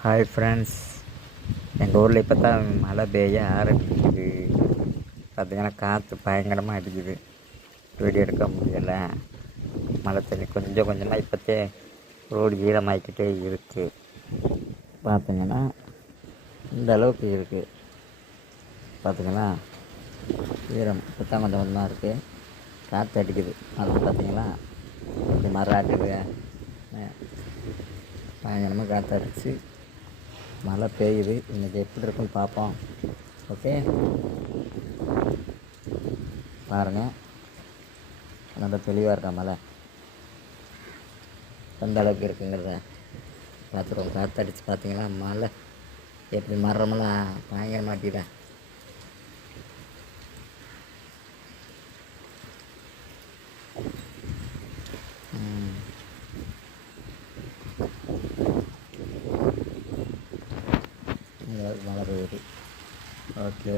Hi friends, எங்கள் ஊரில் இப்போ தான் மழை பெய்ய ஆரம்பிக்குது. பார்த்திங்கன்னா காற்று பயங்கரமாக அடிக்குது. வீடியோ எடுக்க முடியலை. மழை தண்ணி கொஞ்சம் கொஞ்சமாக இப்போத்தே ரோடு ஈரமாக்கிட்டே இருக்குது. பார்த்திங்கன்னா இந்த அளவுக்கு இருக்குது. பார்த்திங்களா, ஈரம் இப்போ தான் கொஞ்சம் கொஞ்சமாக இருக்குது. காற்று அடிக்குது. அதெல்லாம் பார்த்திங்களா இப்படி மராட்டுது. பயங்கரமாக காற்று அடிச்சு மழை பெய்யுது. இன்றைக்கி எப்படி இருக்குன்னு பார்ப்போம். ஓகே, பாருங்கள், நல்லா தெளிவாக இருக்கா மழை எந்த அளவுக்கு இருக்குங்கிறத பார்த்துருவோம். காற்று அடித்து பார்த்தீங்களா மழை எப்படி மரமெல்லாம் பயங்கர மாட்டிட்டேன். மழை பெய்யுது. ஓகே.